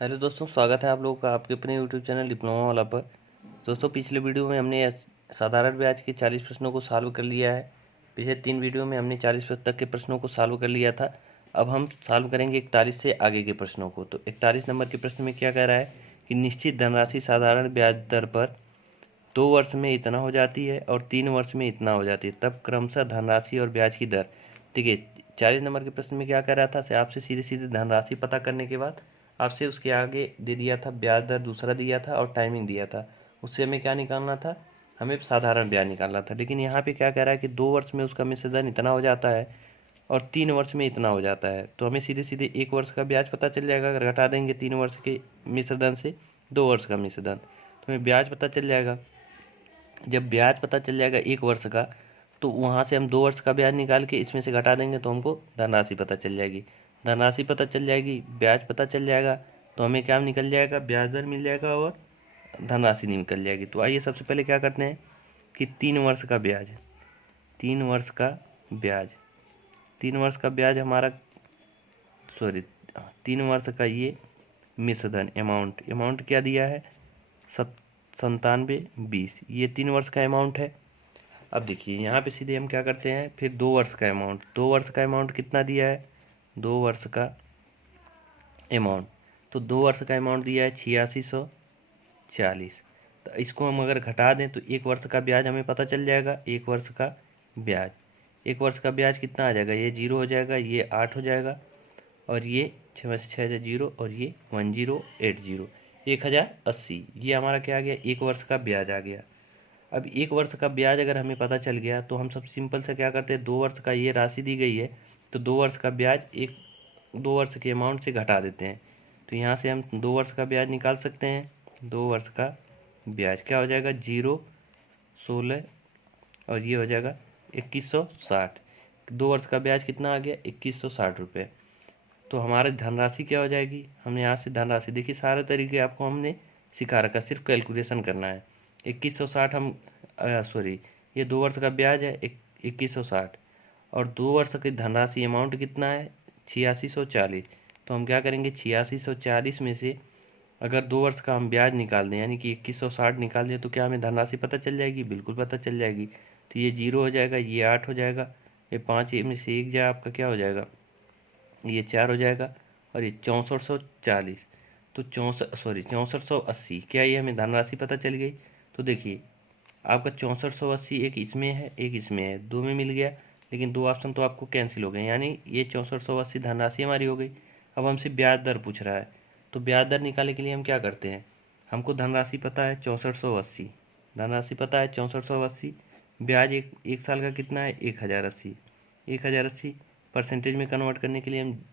Hello दोस्तों, स्वागत है आप लोगों का आपके अपने यूट्यूब चैनल डिप्लोमा वाला पर। दोस्तों, पिछले वीडियो में हमने साधारण ब्याज के 40 प्रश्नों को सॉल्व कर लिया है। पिछले 3 वीडियो में हमने 40 प्रश्न तक के प्रश्नों को सॉल्व कर लिया था। अब हम सॉल्व करेंगे 41 से आगे के प्रश्नों को। तो 41 नंबर के प्रश्न में क्या कह रहा है कि निश्चित धनराशि साधारण ब्याज दर पर 2 वर्ष में इतना हो जाती है और 3 वर्ष में इतना हो जाती है, तब क्रमशः धनराशि और ब्याज की दर। देखिए, 40 नंबर के प्रश्न में क्या कह रहा था, आपसे सीधे सीधे धनराशि पता करने के बाद आपसे उसके आगे दे दिया था ब्याज दर दूसरा दिया था और टाइमिंग दिया था। उससे हमें क्या निकालना था, हमें साधारण ब्याज निकालना था। लेकिन यहाँ पे क्या कह रहा है कि 2 वर्ष में उसका मिश्र धन इतना हो जाता है और 3 वर्ष में इतना हो जाता है। तो हमें सीधे सीधे 1 वर्ष का ब्याज पता चल जाएगा अगर घटा देंगे 3 वर्ष के मिश्र धन से 2 वर्ष का मिश्र धन, तो हमें ब्याज पता चल जाएगा। जब ब्याज पता चल जाएगा 1 वर्ष का, तो वहाँ से हम 2 वर्ष का ब्याज निकाल के इसमें से घटा देंगे तो हमको धनराशि पता चल जाएगी। धनराशि पता चल जाएगी, ब्याज पता चल जाएगा, तो हमें क्या निकल जाएगा, ब्याज दर मिल जाएगा और धनराशि निकल जाएगी। तो आइए सबसे पहले क्या करते हैं कि 3 वर्ष का ब्याज, 3 वर्ष का ब्याज, 3 वर्ष का ब्याज हमारा, सॉरी, 3 वर्ष का ये मिश्र धन अमाउंट क्या दिया है, 9720, ये 3 वर्ष का अमाउंट है। अब देखिए यहाँ पे सीधे हम क्या करते हैं, फिर 2 वर्ष का अमाउंट, 2 वर्ष का अमाउंट कितना दिया है, 2 वर्ष का अमाउंट, तो 2 वर्ष का अमाउंट दिया है 8640। तो इसको हम अगर घटा दें तो 1 वर्ष का ब्याज हमें पता चल जाएगा। 1 वर्ष का ब्याज, 1 वर्ष का ब्याज कितना आ जाएगा, ये 0 हो जाएगा, ये 8 हो जाएगा और ये 6 से 6 0 और ये 1080, 1080, ये हमारा क्या आ गया, 1 वर्ष का ब्याज आ गया। अब 1 वर्ष का ब्याज अगर हमें पता चल गया तो हम सब सिंपल से क्या करते हैं, 2 वर्ष का ये राशि दी गई है तो 2 वर्ष का ब्याज 2 वर्ष के अमाउंट से घटा देते हैं। तो यहाँ से हम 2 वर्ष का ब्याज निकाल सकते हैं। 2 वर्ष का ब्याज क्या हो जाएगा, 0, 16 और ये हो जाएगा 2160। 2 वर्ष का ब्याज कितना आ गया, 2160 रुपये। तो हमारी धनराशि क्या हो जाएगी, हमने यहाँ से धनराशि, देखिए सारे तरीके आपको हमने सिखा रखा, सिर्फ कैलकुलेशन करना है। 2160 हम, सॉरी, ये 2 वर्ष का ब्याज है 2160 और 2 वर्ष की धनराशि अमाउंट कितना है 8640। तो हम क्या करेंगे, 8640 में से अगर 2 वर्ष का हम ब्याज निकाल दें यानी कि 2160 निकाल दें तो क्या हमें धनराशि पता चल जाएगी, बिल्कुल पता चल जाएगी। तो ये 0 हो जाएगा, ये 8 हो जाएगा, ये 5 में से 1 जाए आपका क्या हो जाएगा, ये 4 हो जाएगा और ये 6440। तो 6480, क्या ये हमें धनराशि पता चल गई। तो देखिए आपका 6480 एक इसमें है एक इसमें है, 2 में मिल गया, लेकिन 2 ऑप्शन तो आपको कैंसिल हो गए, यानी ये 6480 धनराशि हमारी हो गई। अब हमसे ब्याज दर पूछ रहा है, तो ब्याज दर निकालने के लिए हम क्या करते हैं, हमको धनराशि पता है 6480, धनराशि पता है 6480, ब्याज एक साल का कितना है 1080, 1080 परसेंटेज में कन्वर्ट करने के लिए हम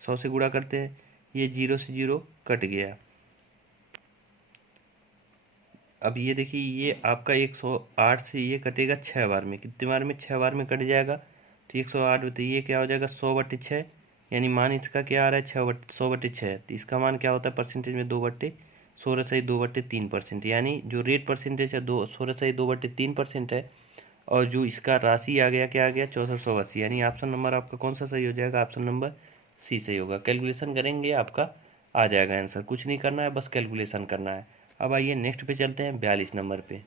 100 से गुणा करते हैं, ये 0 से 0 कट गया। अब ये देखिए, ये आपका 108 से ये कटेगा 6 बार में, कितने बार में, 6 बार में कट जाएगा। तो 108 बटे ये क्या हो जाएगा, 100/6, यानी मान इसका क्या आ रहा है, 100/6। तो इसका मान क्या होता है परसेंटेज में, 2/16 यानी जो रेट परसेंटेज है 16 2/3% है, और जो इसका राशि आ गया क्या आ गया 6480, यानी ऑप्शन नंबर आपका कौन सा सही हो जाएगा, ऑप्शन नंबर सी सही होगा। कैलकुलेशन करेंगे आपका आ जाएगा आंसर, कुछ नहीं करना है, बस कैलकुलेशन करना है। अब आइए नेक्स्ट पे चलते हैं, 42 नंबर पे।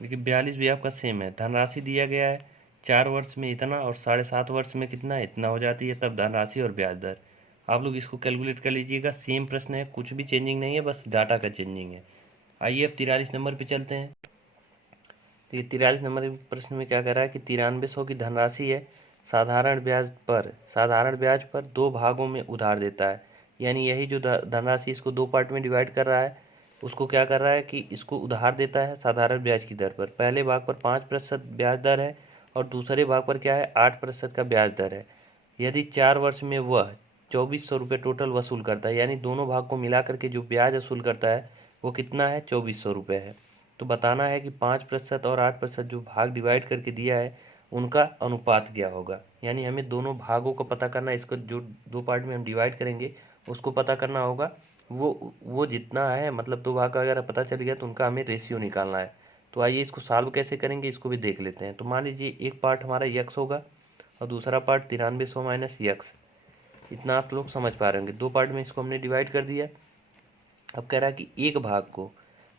देखिए 42 भी आपका सेम है, धनराशि दिया गया है 4 वर्ष में इतना और 7.5 वर्ष में कितना इतना हो जाती है, तब धनराशि और ब्याज दर। आप लोग इसको कैलकुलेट कर लीजिएगा, सेम प्रश्न है, कुछ भी चेंजिंग नहीं है, बस डाटा का चेंजिंग है। आइए अब 43 नंबर पे चलते हैं। देखिए 43 नंबर के प्रश्न में क्या कह रहा है कि 9300 की धनराशि है, साधारण ब्याज पर 2 भागों में उधार देता है। यानी यही जो धनराशि इसको 2 पार्ट में डिवाइड कर रहा है, उसको क्या कर रहा है कि इसको उधार देता है साधारण ब्याज की दर पर। पहले भाग पर 5% ब्याज दर है और दूसरे भाग पर क्या है 8% का ब्याज दर है। यदि 4 वर्ष में वह 2400 रुपये टोटल वसूल करता है, यानी दोनों भाग को मिला करके जो ब्याज वसूल करता है वो कितना है 2400 रुपये है। तो बताना है कि 5% और 8% जो भाग डिवाइड करके दिया है उनका अनुपात क्या होगा, यानी हमें दोनों भागों को पता करना है। इसको जो 2 पार्ट में हम डिवाइड करेंगे उसको पता करना होगा, वो जितना है, मतलब 2 भाग का अगर पता चल गया तो उनका हमें रेशियो निकालना है। तो आइए इसको सॉल्व कैसे करेंगे इसको भी देख लेते हैं। तो मान लीजिए एक पार्ट हमारा यक्स होगा और दूसरा पार्ट 9300 माइनस यक्स, इतना आप लोग समझ पा रहे होंगे। 2 पार्ट में इसको हमने डिवाइड कर दिया, अब कह रहा है कि एक भाग को,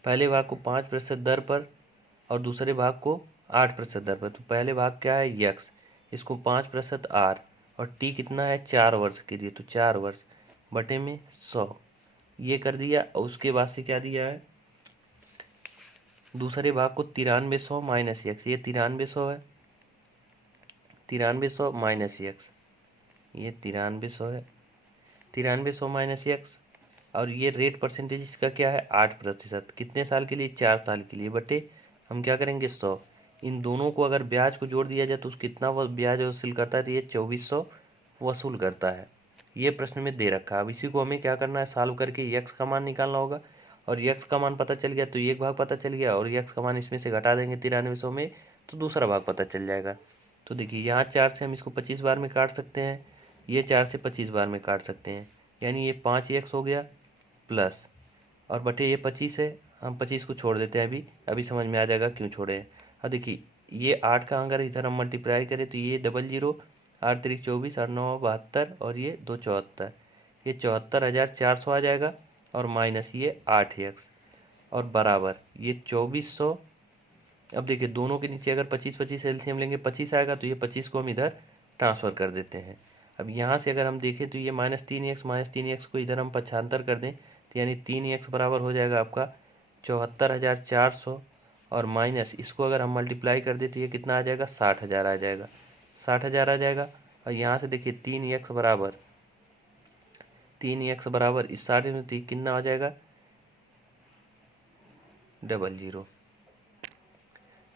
पहले भाग को 5% दर पर और दूसरे भाग को 8% दर पर। तो पहले भाग क्या है यक्स, इसको 5% आर, और टी कितना है 4 वर्ष के लिए, तो 4 वर्ष बटे में 100, ये कर दिया। और उसके बाद से क्या दिया है, दूसरे भाग को 9300 माइनस यक्स, ये 9300 है, 9300 माइनस यक्स, ये 9300 है, 9300 माइनस यक्स, और ये रेट परसेंटेज इसका क्या है 8%, कितने साल के लिए 4 साल के लिए, बटे हम क्या करेंगे 100। इन दोनों को अगर ब्याज को जोड़ दिया जाए तो कितना वो ब्याज वसूल करता है, तो ये 2400 वसूल करता है। ये प्रश्न में दे रखा है। अब इसी को हमें क्या करना है, सॉल्व करके यक्स का मान निकालना होगा। और यक्स का मान पता चल गया तो एक भाग पता चल गया, और यक्स का मान इसमें से घटा देंगे 9300 में, तो दूसरा भाग पता चल जाएगा। तो देखिए यहाँ 4 से हम इसको 25 बार में काट सकते हैं, ये 4 से 25 बार में काट सकते हैं, यानी ये 5x हो गया प्लस, और बटे ये 25 है, हम 25 को छोड़ देते हैं, अभी समझ में आ जाएगा क्यों छोड़े हैं। अब देखिए ये 8 का अगर इधर हम मल्टीप्लाई करें तो ये 00, 8 3 24 और 9 72, और ये 2 74, ये 74,400 आ जाएगा, और माइनस ये 8x, और बराबर ये 2400। अब देखिए दोनों के नीचे अगर 25 एलसीएम लेंगे 25 आएगा, तो ये 25 को हम इधर ट्रांसफ़र कर देते हैं। अब यहाँ से अगर हम देखें तो ये -3x को इधर हम पक्षांतर कर दें, तो यानी 3x बराबर हो जाएगा आपका 74,400, और माइनस इसको अगर हम मल्टीप्लाई कर दें तो ये कितना आ जाएगा 60,000 आ जाएगा, 60,000 आ जाएगा। और यहाँ से देखिए 3x बराबर इस 60 में कितना हो जाएगा 00,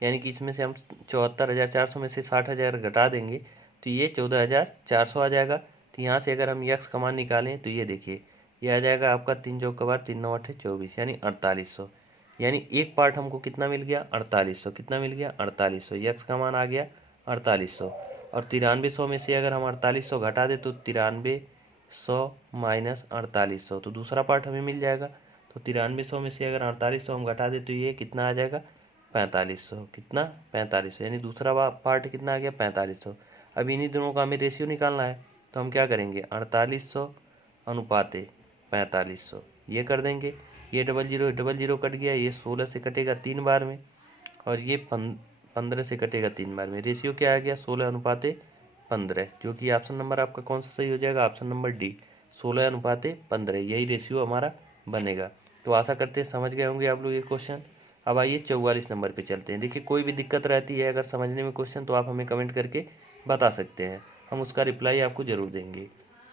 यानी कि इसमें से हम 74,400 में से 60,000 घटा देंगे तो ये 14,400 आ जाएगा। तो यहाँ से अगर हम यक्स का मान निकालें तो ये देखिए ये आ जाएगा आपका 3 चौक का बार 3 9 8 24, यानी 4800, यानी एक पार्ट हमको कितना मिल गया 4800, कितना मिल गया 4800, यक्स का मान आ गया 4800। और 9300 में से अगर हम 4800 घटा दें तो 9300 माइनस 4800, तो दूसरा पार्ट हमें मिल जाएगा। तो 9300 में से अगर 4800 हम घटा दें तो ये कितना आ जाएगा 4500, कितना 4500, यानी दूसरा पार्ट कितना आ गया 4500। अब इन्हीं दोनों का हमें रेशियो निकालना है, तो हम क्या करेंगे 4800 अनुपाते 4500 ये कर देंगे। ये 00 कट गया, ये 16 से कटेगा 3 बार में, और ये 15 से कटेगा 3 बार में। रेशियो क्या आ गया 16 अनुपाते 15, जो कि ऑप्शन नंबर आपका कौन सा सही हो जाएगा, ऑप्शन नंबर डी 16 अनुपाते 15, यही रेशियो हमारा बनेगा। तो आशा करते हैं समझ गए होंगे आप लोग ये क्वेश्चन। अब आइए 44 नंबर पे चलते हैं। देखिए कोई भी दिक्कत रहती है अगर समझने में क्वेश्चन तो आप हमें कमेंट करके बता सकते हैं, हम उसका रिप्लाई आपको ज़रूर देंगे।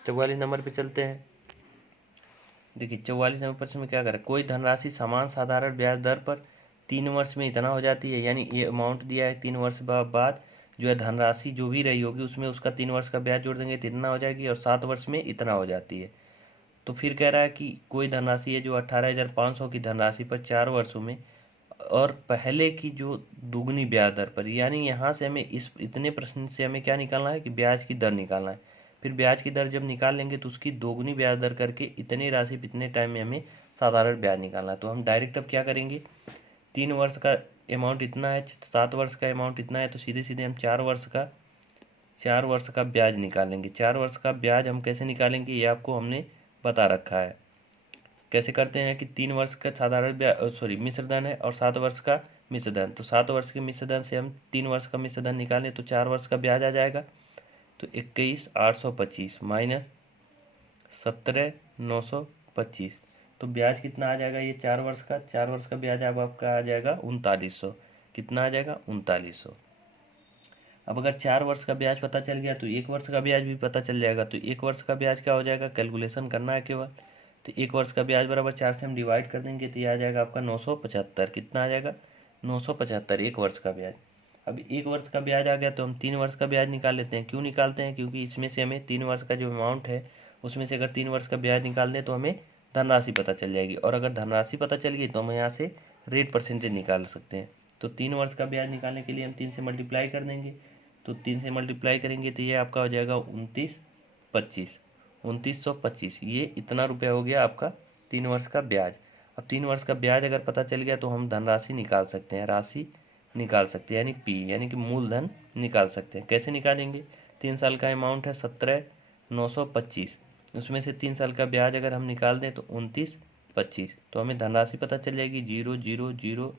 44 नंबर पे चलते हैं। देखिए 44 नंबर प्रश्न में क्या करें, कोई धनराशि समान साधारण ब्याज दर पर 3 वर्ष में इतना हो जाती है, यानी ये अमाउंट दिया है 3 वर्ष बाद जो है धनराशि जो भी रही होगी उसमें उसका 3 वर्ष का ब्याज जोड़ देंगे तो इतना हो जाएगी, और 7 वर्ष में इतना हो जाती है। तो फिर कह रहा है कि कोई धनराशि है जो 18,500 की धनराशि पर 4 वर्षों में, और पहले की जो दुगनी ब्याज दर पर, यानी यहाँ से हमें इस इतने प्रश्न से हमें क्या निकालना है कि ब्याज की दर निकालना है। फिर ब्याज की दर जब निकाल लेंगे तो उसकी दोगुनी ब्याज दर करके इतनी राशि इतने टाइम में हमें साधारण ब्याज निकालना है। तो हम डायरेक्ट अब क्या करेंगे, 3 वर्ष का अमाउंट इतना है, 7 वर्ष का अमाउंट इतना है, तो सीधे सीधे हम 4 वर्ष का ब्याज निकालेंगे। 4 वर्ष का ब्याज हम कैसे निकालेंगे ये आपको हमने बता रखा है। कैसे करते हैं कि 3 वर्ष का साधारण ब्याज मिश्रधन है और 7 वर्ष का मिश्रधन, तो 7 वर्ष के मिश्रधन से हम 3 वर्ष का मिश्रधन निकालें तो 4 वर्ष का ब्याज आ जाएगा। तो 21,825 माइनस 17,925, तो ब्याज कितना आ जाएगा ये 4 वर्ष का ब्याज अब आपका आ जाएगा 3900, कितना आ जाएगा 3900। अब अगर 4 वर्ष का ब्याज पता चल गया तो 1 वर्ष का ब्याज भी पता चल जाएगा। तो 1 वर्ष का ब्याज क्या हो जाएगा, कैलकुलेशन करना है केवल। तो 1 वर्ष का ब्याज बराबर 4 से हम डिवाइड कर देंगे तो ये आ जाएगा आपका 975, कितना आ जाएगा 975, 1 वर्ष का ब्याज। अब 1 वर्ष का ब्याज आ गया तो हम 3 वर्ष का ब्याज निकाल लेते हैं। क्यों निकालते हैं, क्योंकि इसमें से हमें 3 वर्ष का जो अमाउंट है उसमें से अगर 3 वर्ष का ब्याज निकाल दें तो हमें धनराशि पता चल जाएगी, और अगर धनराशि पता चल गई तो हम यहाँ से रेट परसेंटेज निकाल सकते हैं। तो 3 वर्ष का ब्याज निकालने के लिए हम 3 से मल्टीप्लाई कर देंगे, तो 3 से मल्टीप्लाई करेंगे तो ये आपका हो जाएगा 2925, ये इतना रुपया हो गया आपका 3 वर्ष का ब्याज। अब 3 वर्ष का ब्याज अगर पता चल गया तो हम धनराशि निकाल सकते हैं, राशि निकाल सकते हैं, यानी पी यानी कि मूलधन निकाल सकते हैं। कैसे निकालेंगे, 3 साल का अमाउंट है 17,925, उसमें से 3 साल का ब्याज अगर हम निकाल दें तो 29 25। तो हमें धनराशि पता चल जाएगी 0 0 0,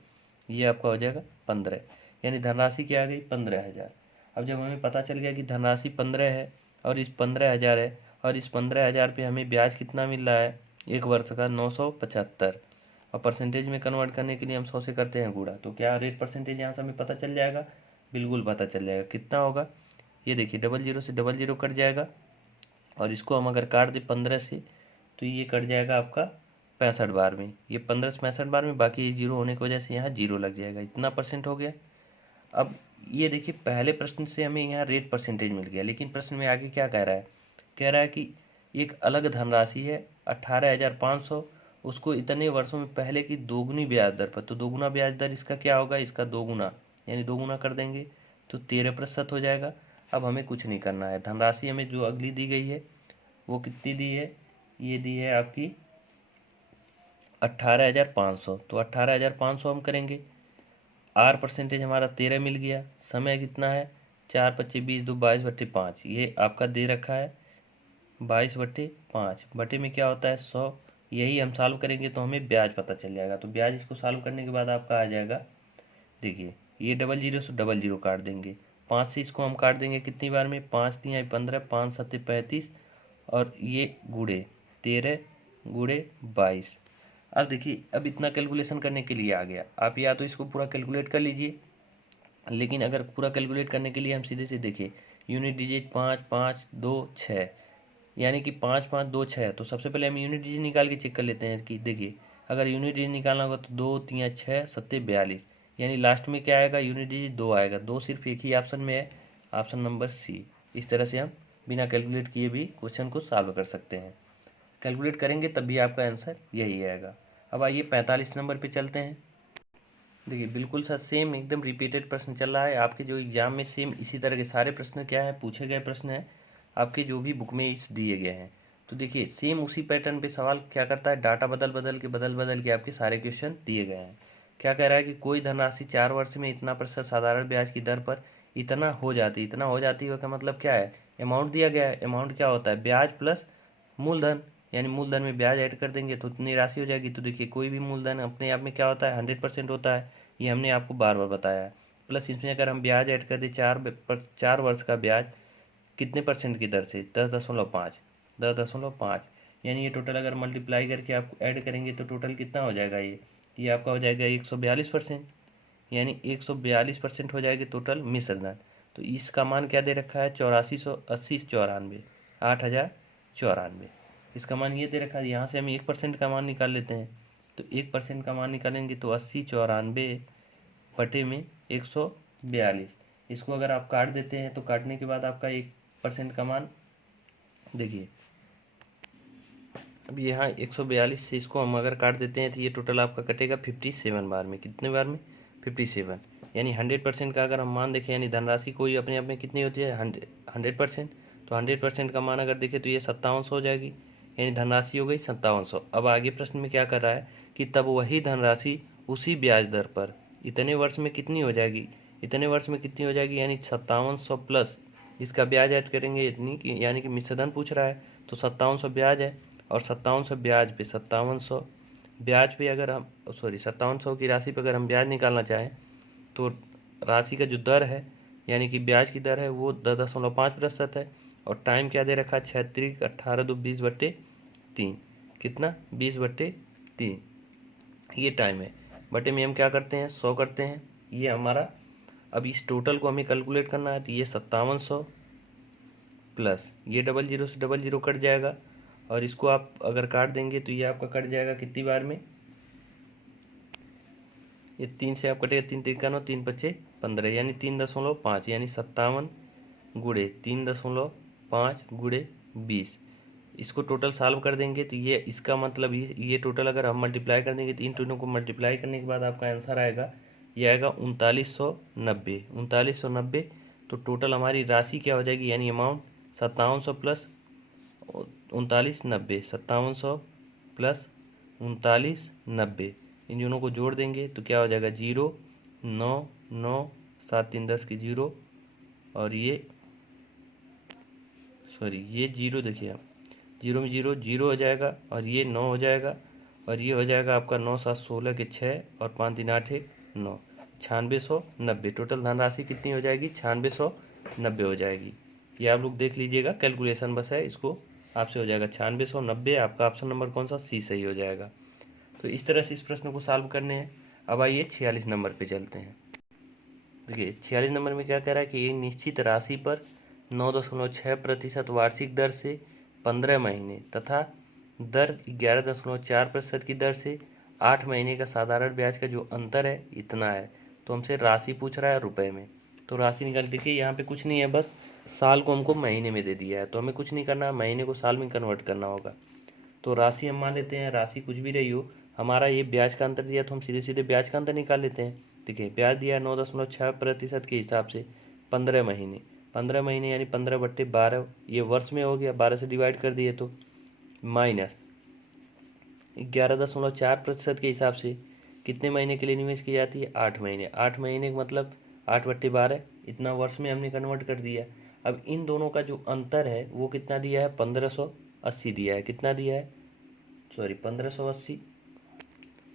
ये आपका हो जाएगा 15, यानी धनराशि क्या आ गई 15,000। अब जब हमें पता चल गया कि धनराशि 15 है और इस 15,000 है और इस 15,000 पे हमें ब्याज कितना मिल रहा है एक वर्ष का 975, और परसेंटेज में कन्वर्ट करने के लिए हम 100 से करते हैं गुणा, तो क्या रेट परसेंटेज यहाँ से हमें पता चल जाएगा, बिल्कुल पता चल जाएगा। कितना होगा, ये देखिए 00 से 00 कट जाएगा, और इसको हम अगर काट दें 15 से तो ये कट जाएगा आपका 65 बार में, ये 15 से 65 बार में, बाकी ये जीरो होने की वजह से यहाँ जीरो लग जाएगा, इतना परसेंट हो गया। अब ये देखिए पहले प्रश्न से हमें यहाँ रेट परसेंटेज मिल गया, लेकिन प्रश्न में आगे क्या कह रहा है, कह रहा है कि एक अलग धनराशि है 18,500, उसको इतने वर्षों में पहले की दोगुनी ब्याज दर पर, तो दोगुना ब्याज दर इसका क्या होगा, इसका दोगुना, यानी दोगुना कर देंगे तो 13% हो जाएगा। अब हमें कुछ नहीं करना है, धनराशि हमें जो अगली दी गई है वो कितनी दी है, ये दी है आपकी 18,500, तो 18,500 हम करेंगे, आर परसेंटेज हमारा 13 मिल गया, समय कितना है 4 × 25 = 20, 2 22/5, ये आपका दे रखा है 22/5, बटे में क्या होता है 100, यही हम सॉल्व करेंगे तो हमें ब्याज पता चल जाएगा। तो ब्याज इसको सॉल्व करने के बाद आपका आ जाएगा, देखिए ये 00 से 00 काट देंगे, 5 से इसको हम काट देंगे कितनी बार में, 5 × 3 = 15, 5 × 7 = 35, और ये गुड़े 13 × 22। अब देखिए अब इतना कैलकुलेशन करने के लिए आ गया, आप या तो इसको पूरा कैलकुलेट कर लीजिए, लेकिन अगर पूरा कैलकुलेट करने के लिए हम सीधे से देखिए यूनिट डिजिट 5 5 2 6, यानी कि 5 5 2 6, तो सबसे पहले हम यूनिट डिजिट निकाल के चेक कर लेते हैं कि देखिए अगर यूनिट डिजिट निकालना होगा तो 2 3 6 7 42, यानी लास्ट में क्या आएगा, यूनिट डिजिट 2 आएगा, 2 सिर्फ एक ही ऑप्शन में है, ऑप्शन नंबर सी। इस तरह से हम बिना कैलकुलेट किए भी क्वेश्चन को सॉल्व कर सकते हैं, कैलकुलेट करेंगे तब भी आपका आंसर यही आएगा। अब आइए 45 नंबर पे चलते हैं। देखिए बिल्कुल सा सेम एकदम रिपीटेड प्रश्न चल रहा है आपके जो एग्जाम में, सेम इसी तरह के सारे प्रश्न क्या है पूछे गए प्रश्न है आपके जो भी बुक में इस दिए गए हैं। तो देखिए सेम उसी पैटर्न पे सवाल क्या करता है, डाटा बदल बदल के आपके सारे क्वेश्चन दिए गए हैं। क्या कह रहा है कि कोई धनराशि 4 वर्ष में इतना प्रतिशत साधारण ब्याज की दर पर इतना हो जाती है का मतलब क्या है, अमाउंट दिया गया है, अमाउंट क्या होता है ब्याज प्लस मूलधन, यानी मूलधन में ब्याज ऐड कर देंगे तो उतनी राशि हो जाएगी। तो देखिए कोई भी मूलधन अपने आप में क्या होता है 100% होता है, ये हमने आपको बार बार बताया है। प्लस इसमें अगर हम ब्याज ऐड कर दें 4 वर्ष का ब्याज कितने परसेंट की दर से, 10.5, यानी ये टोटल अगर मल्टीप्लाई करके आप ऐड करेंगे तो टोटल कितना हो जाएगा, ये आपका हो जाएगा 142%, यानी 142% हो जाएगी टोटल मिश्र धन। तो इसका मान क्या दे रखा है 8480 94, 8,094, इसका मान ये दे रखा है। यहाँ से हम 1% का मान निकाल लेते हैं, तो 1% का मान निकालेंगे तो 80 94 बटे में 142, इसको अगर आप काट देते हैं तो काटने के बाद आपका 1% का मान देखिए, अब यहाँ 142 से इसको हम अगर काट देते हैं तो ये टोटल आपका कटेगा 57 बार में, कितने बार में 57, यानी 100% का अगर हम मान देखें, यानी धनराशि कोई अपने आप में कितनी होती है 100%, तो 100% का मान अगर देखें तो ये 5700 हो जाएगी, यानी धनराशि हो गई 5700। अब आगे प्रश्न में क्या कर रहा है कि तब वही धनराशि उसी ब्याज दर पर इतने वर्ष में कितनी हो जाएगी, इतने वर्ष में कितनी हो जाएगी, यानी 5700 प्लस इसका ब्याज ऐड करेंगे इतनी कि, यानी कि मिश्रधन पूछ रहा है तो 5700 ब्याज है, और 5700 ब्याज पे 5700 ब्याज पे अगर हम 5700 की राशि पे अगर हम ब्याज निकालना चाहें तो राशि का जो दर है यानी कि ब्याज की दर है वो 10.5% है, और टाइम क्या दे रखा है 6 × 18 2 20/3, कितना 20/3, ये टाइम है। बटे में हम क्या करते हैं 100 करते हैं, ये हमारा। अब इस टोटल को हमें कैलकुलेट करना है तो ये 5700 प्लस ये 00 से 00 कट जाएगा, और इसको आप अगर काट देंगे तो ये आपका कट जाएगा कितनी बार में, ये 3 से आप कटेगा 3 × 3 = 9, 3 × 5 = 15, यानी 3.5, यानी 57 गुड़े 3.5 गुड़े 20, इसको टोटल सॉल्व कर देंगे तो ये इसका मतलब ये टोटल अगर हम मल्टीप्लाई कर देंगे तो इन दोनों को मल्टीप्लाई करने के बाद आपका आंसर आएगा, ये आएगा 3990। तो टोटल हमारी राशि क्या हो जाएगी, यानी अमाउंट 5700 प्लस 3990, 5700 प्लस 3990, इन दोनों को जोड़ देंगे तो क्या हो जाएगा 0 9 9 7 3 10 की 0, और ये ये 0 देखिए आप 0 में 0 0 हो जाएगा, और ये 9 हो जाएगा, और ये हो जाएगा आपका 9 7 16 के 6 और 5 3 8 1 9, 9690। टोटल धनराशि कितनी हो जाएगी? 9690 हो जाएगी। ये आप लोग देख लीजिएगा, कैलकुलेशन बस है, इसको आपसे हो जाएगा 9690। आपका ऑप्शन नंबर कौन सा? सी सही हो जाएगा। तो इस तरह से इस प्रश्न को सॉल्व करने हैं। अब आइए 46 नंबर पे चलते हैं। देखिए 46 नंबर में क्या कह रहा है कि एक निश्चित राशि पर 9.6% वार्षिक दर से 15 महीने तथा दर 11.4% की दर से 8 महीने का साधारण ब्याज का जो अंतर है इतना है। तो हमसे राशि पूछ रहा है रुपए में। तो राशि निकाल, देखिए यहाँ पे कुछ नहीं है, बस साल को हमको महीने में दे दिया है, तो हमें कुछ नहीं करना है, महीने को साल में कन्वर्ट करना होगा। तो राशि हम मान लेते हैं, राशि कुछ भी रही हो, हमारा ये ब्याज का अंतर दिया तो हम सीधे सीधे ब्याज का अंतर निकाल लेते हैं। देखिए ब्याज दिया है 9.6% के हिसाब से 15 महीने, 15 महीने यानी 15/12, ये वर्ष में हो गया, 12 से डिवाइड कर दिए तो माइनस 11.4% के हिसाब से कितने महीने के लिए निवेश की जाती है? 8 महीने। 8 महीने का मतलब 8/12, इतना वर्ष में हमने कन्वर्ट कर दिया। अब इन दोनों का जो अंतर है वो कितना दिया है? 1580 दिया है। कितना दिया है? सॉरी 1580,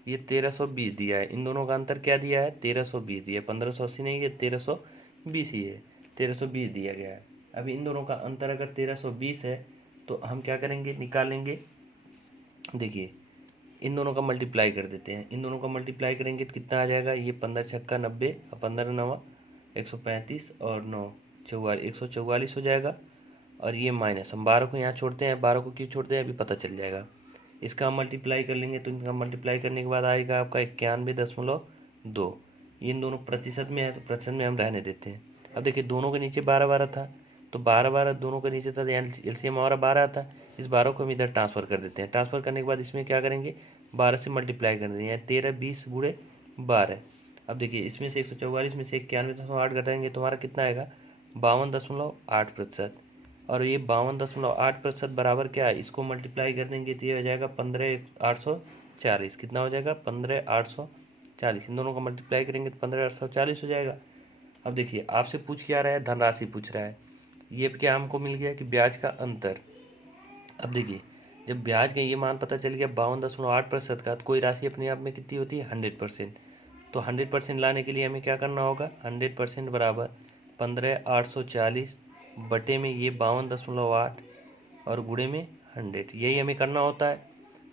ये 1320 दिया है। इन दोनों का अंतर क्या दिया है? 1320 दिया है। 1580 नहीं है, 1320 ही है, 1320 दिया गया है। अब इन दोनों का अंतर अगर 1320 है तो हम क्या करेंगे? निकालेंगे। देखिए इन दोनों का मल्टीप्लाई कर देते हैं, इन दोनों का मल्टीप्लाई करेंगे तो कितना आ जाएगा? ये 15×6 90 और 15×9 135 और 9 44, 144 हो जाएगा। और ये माइनस, हम 12 को यहाँ छोड़ते हैं, 12 को क्यों छोड़ते हैं अभी पता चल जाएगा। इसका हम मल्टीप्लाई कर लेंगे तो इनका मल्टीप्लाई करने के बाद आएगा आपका 91.2। ये इन दोनों प्रतिशत में है तो प्रतिशत में हम रहने देते हैं। अब देखिए दोनों के नीचे 12 था, तो 12 दोनों के नीचे था, एलसीएम हमारा 12 था। इस 12 को हम इधर ट्रांसफर कर देते हैं। ट्रांसफर करने के बाद इसमें क्या करेंगे? 12 से मल्टीप्लाई कर देंगे, 13 20 गुणे 12। अब देखिए इसमें से 144 में से 91.8 घटाएंगे तो हमारा कितना आएगा? 52.8%। और ये 52.8% बराबर क्या है? इसको मल्टीप्लाई कर देंगे तो ये हो जाएगा 15,840। कितना हो जाएगा? 15,840। इन दोनों का मल्टीप्लाई करेंगे तो 15,840 हो जाएगा। अब देखिए आपसे पूछ क्या रहा है? धनराशि पूछ रहा है। ये क्या हमको मिल गया कि ब्याज का अंतर। अब देखिए जब ब्याज का ये मान पता चल गया 52.8% का, तो कोई राशि अपने आप में कितनी होती है? 100%। तो 100% लाने के लिए हमें क्या करना होगा? 100% बराबर 15,840 बटे में ये 52.8 और गुणे में 100, यही हमें करना होता है।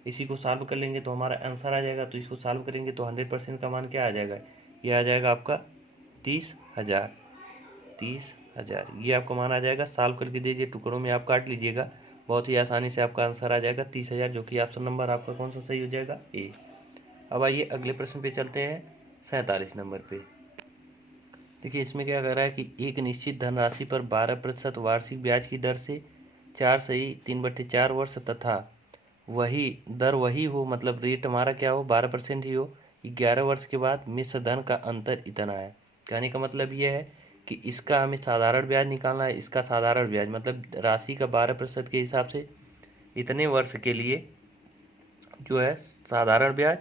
इसी को सॉल्व कर लेंगे तो हमारा आंसर आ जाएगा। तो इसको सॉल्व करेंगे तो 100% का मान क्या आ जाएगा? ये आ जाएगा आपका 30,000। 30,000 ये आपका मान आ जाएगा। सॉल्व करके दीजिए, टुकड़ों में आप काट लीजिएगा, बहुत ही आसानी से आपका आंसर आ जाएगा 30,000, जो कि ऑप्शन नंबर आपका कौन सा सही हो जाएगा? ए। अब आइए अगले प्रश्न पे चलते हैं, 47 नंबर पे। देखिए इसमें क्या कर रहा है कि एक निश्चित धनराशि पर 12% वार्षिक ब्याज की दर से 4/3 वर्ष तथा वही दर वही हो, मतलब रेट हमारा क्या हो? 12% ही हो, 11 वर्ष के बाद मिश्र धन का अंतर इतना है। कहने का मतलब यह है कि इसका हमें साधारण ब्याज निकालना है। इसका साधारण ब्याज मतलब राशि का 12% के हिसाब से इतने वर्ष के लिए जो है साधारण ब्याज।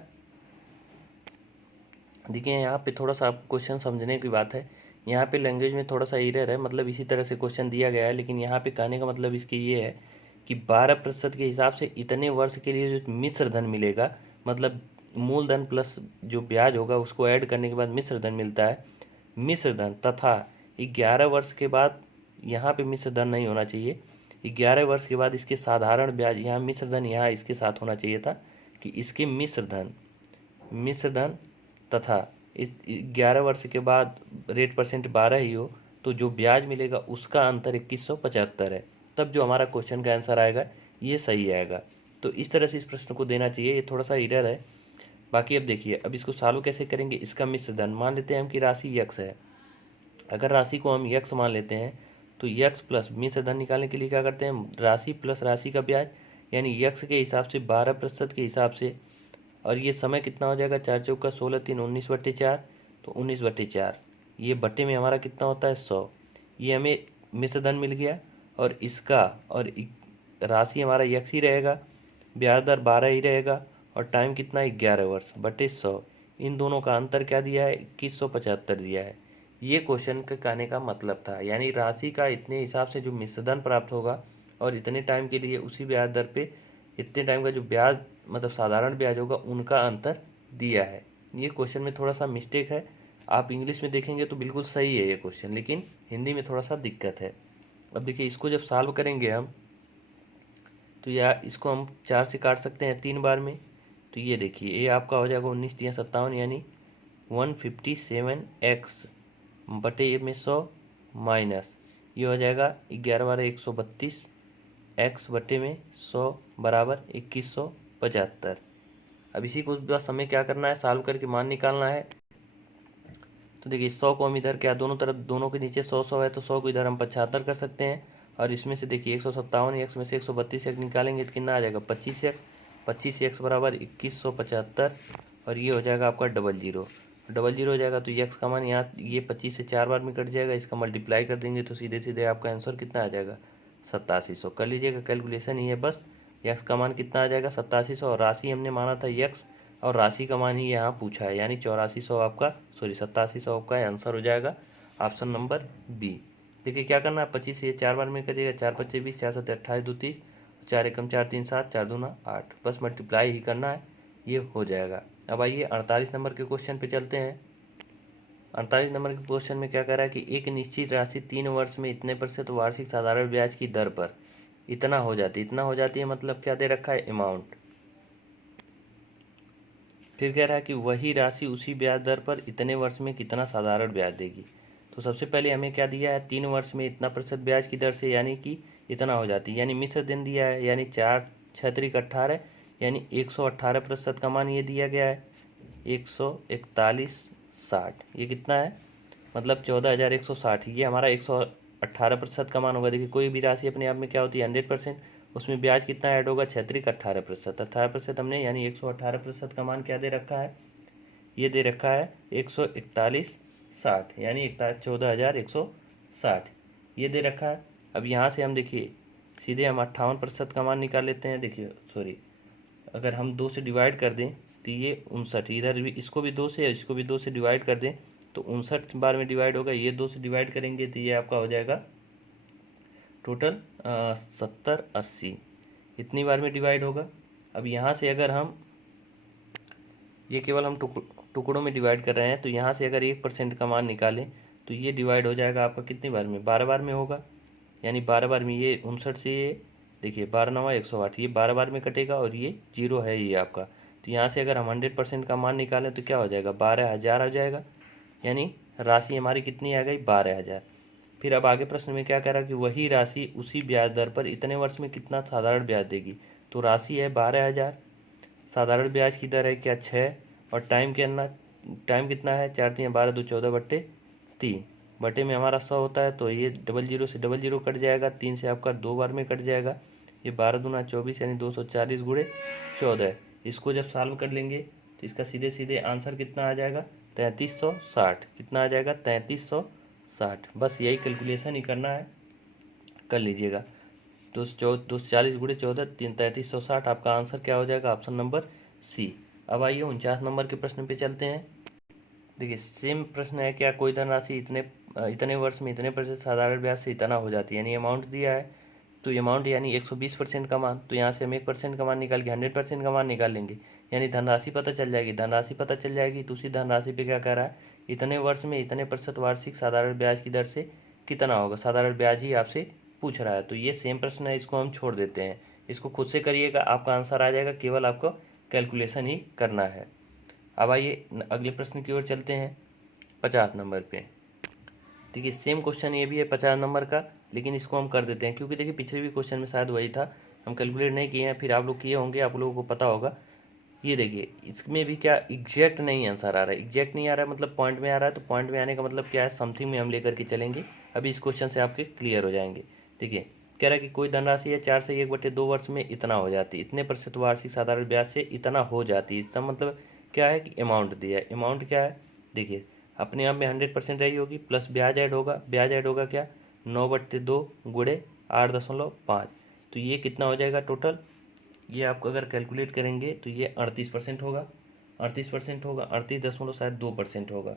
देखिए यहाँ पे थोड़ा सा आप क्वेश्चन समझने की बात है, यहाँ पे लैंग्वेज में थोड़ा सा एरर है, मतलब इसी तरह से क्वेश्चन दिया गया है, लेकिन यहाँ पे कहने का मतलब इसकी ये है कि 12% के हिसाब से इतने वर्ष के लिए जो मिश्र धन मिलेगा, मतलब मूलधन प्लस जो ब्याज होगा उसको ऐड करने के बाद मिश्र धन मिलता है। मिश्र धन तथा 11 वर्ष के बाद, यहाँ पे मिश्र धन नहीं होना चाहिए, 11 वर्ष के बाद इसके साधारण ब्याज, यहाँ मिश्र धन यहाँ इसके साथ होना चाहिए था कि इसके मिश्र धन तथा इस 11 वर्ष के बाद रेट परसेंट 12 ही हो, तो जो ब्याज मिलेगा उसका अंतर 2175 है। तब जो हमारा क्वेश्चन का आंसर आएगा ये सही आएगा। तो इस तरह से इस प्रश्न को देना चाहिए, ये थोड़ा सा एरर है। बाकी अब देखिए, अब इसको सॉल्व कैसे करेंगे। इसका मिश्र धन मान लेते हैं हम कि राशि यक्स है। अगर राशि को हम यक्स मान लेते हैं तो यक्स प्लस मिश्र धन निकालने के लिए क्या करते हैं? राशि प्लस राशि का ब्याज, यानी यक्स के हिसाब से 12% के हिसाब से, और ये समय कितना हो जाएगा? 4 चौका 16 3 19/4, तो 19/4 ये बट्टे में हमारा कितना होता है? 100। ये हमें मिश्र धन मिल गया, और इसका और राशि हमारा यक्स ही रहेगा, ब्याज दर 12 ही रहेगा, और टाइम कितना? 11 वर्ष बटे 100। इन दोनों का अंतर क्या दिया है? 2175 दिया है। ये क्वेश्चन का कहने का मतलब था, यानी राशि का इतने हिसाब से जो मिश्र धन प्राप्त होगा और इतने टाइम के लिए उसी ब्याज दर पे इतने टाइम का जो ब्याज मतलब साधारण ब्याज होगा उनका अंतर दिया है। ये क्वेश्चन में थोड़ा सा मिस्टेक है, आप इंग्लिश में देखेंगे तो बिल्कुल सही है ये क्वेश्चन, लेकिन हिंदी में थोड़ा सा दिक्कत है। अब देखिए इसको जब सॉल्व करेंगे हम तो या इसको हम 4 से काट सकते हैं 3 बार में। तो ये देखिए ये आपका हो जाएगा 19×3 = यानी 157x बटे में 100 माइनस ये हो जाएगा 11×132 x बटे में 100 बराबर 2175। अब इसी को बस हमें क्या करना है, सॉल्व करके मान निकालना है। तो देखिए 100 को हम इधर क्या दोनों तरफ दोनों के नीचे 100 है तो 100 को इधर हम 75 कर सकते हैं, और इसमें से देखिए 157 एक्स में से 132 एक्स निकालेंगे तो कितना आ जाएगा 25 एक्स बराबर 2175, और ये हो जाएगा आपका 00 हो जाएगा। तो ये एक्स का मान यहाँ ये 25 से 4 बार में कट जाएगा, इसका मल्टीप्लाई कर देंगे तो सीधे सीधे आपका आंसर कितना आ जाएगा 8700। कर लीजिएगा कैलकुलेशन ही है बस। एक्स का मान कितना आ जाएगा 8700, और राशि हमने माना था एक्स, और राशि का मान ही यहाँ पूछा है, यानी 8400 आपका 8700 आपका आंसर हो जाएगा ऑप्शन नंबर बी। देखिए क्या करना है, 25 से 4 बार में करिएगा, 4×5 = 20, 4×7 = 28, 2 30, 4 एकम 4 3 7, 4 दूना 8, बस मल्टीप्लाई ही करना है, ये हो जाएगा। अब आइए 48 नंबर के क्वेश्चन पे चलते हैं। 48 नंबर के क्वेश्चन में क्या कह रहा है कि एक निश्चित राशि 3 वर्ष में इतने % वार्षिक साधारण ब्याज की दर पर इतना हो जाती है, मतलब क्या दे रखा है अमाउंट। फिर कह रहा है कि वही राशि उसी ब्याज दर पर इतने वर्ष में कितना साधारण ब्याज देगी। तो सबसे पहले हमें क्या दिया है, 3 वर्ष में इतना % ब्याज की दर से, यानी कि इतना हो जाती है, यानी मिश्र दिन दिया है, यानी 4 6 × 18 यानी 118% का मान ये दिया गया है 141.60। ये कितना है, मतलब 14,160। ये हमारा 118% का मान होगा। देखिए कोई भी राशि अपने आप में क्या होती है 100%, उसमें ब्याज कितना ऐड होगा 18%। 18% हमने यानी 118% का मान क्या दे रखा है, ये दे रखा है 141.60 यानी 14,160 ये दे रखा है। अब यहाँ से हम देखिए सीधे हम 58% का मान निकाल लेते हैं। देखिए सॉरी, अगर हम 2 से डिवाइड कर दें तो ये 59, इधर भी इसको भी 2 से इसको भी 2 से डिवाइड कर दें तो 59 बार में डिवाइड होगा, ये 2 से डिवाइड करेंगे तो ये आपका हो जाएगा टोटल 70-80, इतनी बार में डिवाइड होगा। अब यहाँ से अगर हम ये केवल हम टुकड़ों में डिवाइड कर रहे हैं, तो यहाँ से अगर 1% का मान निकालें तो ये डिवाइड हो जाएगा आपका कितनी बार में 12 बार में होगा, यानी 12 बार में ये 59 से ये देखिए 12×9 = 108, ये 12 बार में कटेगा और ये 0 है ये आपका। तो यहाँ से अगर हम 100% का मान निकालें तो क्या हो जाएगा 12,000 हो जाएगा, यानी राशि हमारी कितनी आ गई 12,000। फिर अब आगे प्रश्न में क्या कह रहा है कि वही राशि उसी ब्याज दर पर इतने वर्ष में कितना साधारण ब्याज देगी। तो राशि है 12,000, साधारण ब्याज की दर है क्या 6, और टाइम कितना है 4 × 12 = 2 14/3 बटे में हमारा 100 होता है, तो ये 00 से 00 कट जाएगा, 3 से आपका 2 बार में कट जाएगा, ये 12 दूना 24 यानी 240 × 14। इसको जब सॉल्व कर लेंगे तो इसका सीधे सीधे आंसर कितना आ जाएगा 3360। कितना आ जाएगा 3360। बस यही कैलकुलेशन ही करना है, कर लीजिएगा। 240 × 14 3360 आपका आंसर क्या हो जाएगा ऑप्शन नंबर सी। अब आइए 49 नंबर के प्रश्न पे चलते हैं। देखिए सेम प्रश्न है, क्या कोई धनराशि इतने वर्ष में इतने % साधारण ब्याज से इतना हो जाती है, यानी अमाउंट दिया है। तो अमाउंट यानी 120% का मान, तो यहाँ से हम 1% का मान निकाल के 100% का मान निकाल लेंगे, यानी धनराशि पता चल जाएगी। धनराशि पता चल जाएगी तो उसी धनराशि पे क्या कह रहा है, इतने वर्ष में इतने % वार्षिक साधारण ब्याज की दर से कितना होगा, साधारण ब्याज ही आपसे पूछ रहा है। तो ये सेम प्रश्न है, इसको हम छोड़ देते हैं, इसको खुद से करिएगा आपका आंसर आ जाएगा, केवल आपको कैलकुलेशन ही करना है। अब आइए अगले प्रश्न की ओर चलते हैं 50 नंबर पे। देखिए सेम क्वेश्चन ये भी है 50 नंबर का, लेकिन इसको हम कर देते हैं क्योंकि देखिए पिछले भी क्वेश्चन में शायद वही था, हम कैलकुलेट नहीं किए हैं, फिर आप लोग किए होंगे, आप लोगों को पता होगा। ये देखिए इसमें भी क्या एग्जैक्ट नहीं आंसर आ रहा है, एग्जैक्ट नहीं आ रहा है मतलब पॉइंट में आ रहा है, तो पॉइंट में आने का मतलब क्या है, समथिंग में हम लेकर के चलेंगे। अभी इस क्वेश्चन से आपके क्लियर हो जाएंगे। देखिए कह रहा है कि कोई धनराशि है 4 से 1/2 वर्ष में इतना हो जाती है, इतने % वार्षिक साधारण ब्याज से इतना हो जाती है। इसका मतलब क्या है कि अमाउंट दिया है। अमाउंट क्या है, देखिए अपने आप में 100% रही होगी, प्लस ब्याज ऐड होगा। ब्याज ऐड होगा क्या 9/2 × 8.5, तो ये कितना हो जाएगा टोटल, ये आपको अगर कैलकुलेट करेंगे तो ये 38% होगा। 38% होगा, 38.2% होगा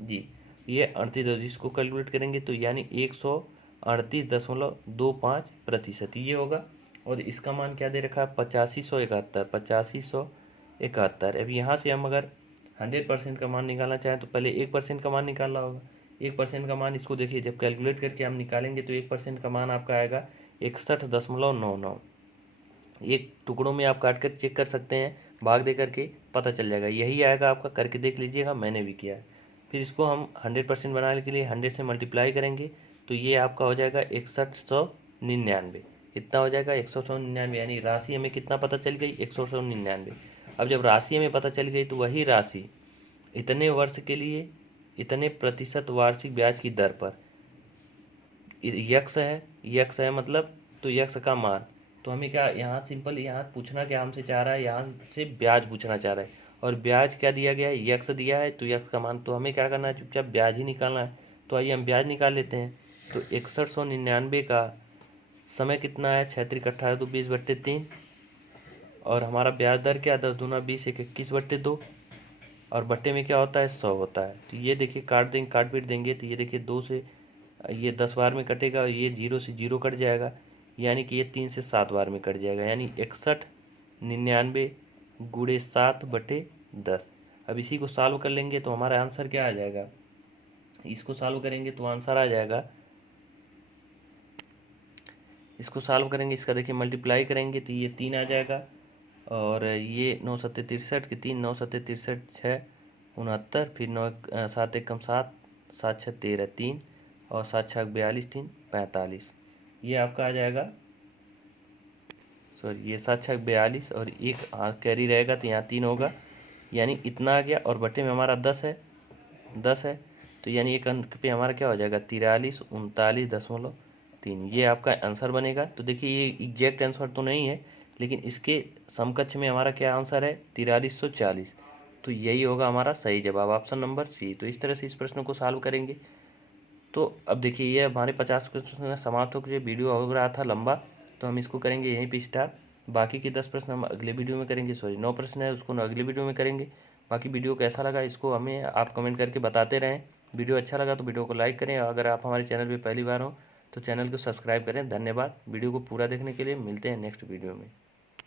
जी। ये 38, इसको कैलकुलेट करेंगे तो यानी 138.25% ये होगा। और इसका मान क्या दे रखा है 8571, 8571। अब यहाँ से हम अगर 100% का मान निकालना चाहें तो पहले 1% का मान निकालना होगा। 1% का मान इसको देखिए, जब कैलकुलेट करके हम निकालेंगे तो 1% का मान आपका आएगा 61.99। एक टुकड़ों में आप काट कर चेक कर सकते हैं, भाग दे करके पता चल जाएगा, यही आएगा आपका, करके देख लीजिएगा, मैंने भी किया है। फिर इसको हम 100% बनाने के लिए 100 से मल्टीप्लाई करेंगे तो ये आपका हो जाएगा 6199। कितना हो जाएगा 6199, यानी राशि हमें कितना पता चल गई 6199। अब जब राशि हमें पता चल गई तो वही राशि इतने वर्ष के लिए इतने प्रतिशत वार्षिक ब्याज की दर पर यक्स है मतलब, तो यक्स का मान, तो हमें क्या यहाँ सिंपल यहाँ पूछना क्या हमसे चाह रहा है, यहाँ से ब्याज पूछना चाह रहा है, और ब्याज क्या दिया गया है, यक्स दिया है, तो यक्स का मान, तो हमें क्या करना है, चुपचाप ब्याज ही निकालना है। तो आइए हम ब्याज निकाल लेते हैं। तो 6199 का समय कितना है, 6×3 = 18, तो 20/3, और हमारा ब्याज दर क्या, 10 दूना 20, 21/2, और बट्टे में क्या होता है 100 होता है। तो ये देखिए काट देंगे, काट पीट देंगे, तो ये देखिए 2 से ये 10 बार में कटेगा, और ये 0 से 0 कट जाएगा, यानी कि ये 3 से 7 बार में कट जाएगा, यानी 6199 गुणे 7/10। अब इसी को सॉल्व कर लेंगे तो हमारा आंसर क्या आ जाएगा, इसको सॉल्व करेंगे तो आंसर आ जाएगा, इसको सॉल्व करेंगे, इसका देखिए मल्टीप्लाई करेंगे तो ये 3 आ जाएगा, और ये 9×7 = 63 की 3, 9×7 = 6 69, फिर 7 × 1 = 7, 7 × 6 = 13 3, और 7 × 6 = 42 3 45। ये आपका आ जाएगा, सॉरी ये 7 × 6 = 42, और एक कैरी रहेगा तो यहाँ 3 होगा, यानी इतना आ गया, और बटे में हमारा 10 है, तो यानी एक अंक पे हमारा क्या हो जाएगा 4339.3। ये आपका आंसर बनेगा। तो देखिए ये एग्जैक्ट आंसर तो नहीं है, लेकिन इसके समकक्ष में हमारा क्या आंसर है 4340। तो यही होगा हमारा सही जवाब, ऑप्शन नंबर सी। तो इस तरह से इस प्रश्न को सॉल्व करेंगे। तो अब देखिए ये हमारे 50 क्वेश्चन समाप्त होकर वीडियो हो रहा था लंबा, तो हम इसको करेंगे यहीं पे स्टार्ट। बाकी के 10 प्रश्न हम अगले वीडियो में करेंगे, सॉरी 9 प्रश्न है उसको अगले वीडियो में करेंगे। बाकी वीडियो कैसा लगा इसको हमें आप कमेंट करके बताते रहें। वीडियो अच्छा लगा तो वीडियो को लाइक करें, और अगर आप हमारे चैनल पर पहली बार हो तो चैनल को सब्सक्राइब करें। धन्यवाद वीडियो को पूरा देखने के लिए, मिलते हैं नेक्स्ट वीडियो में।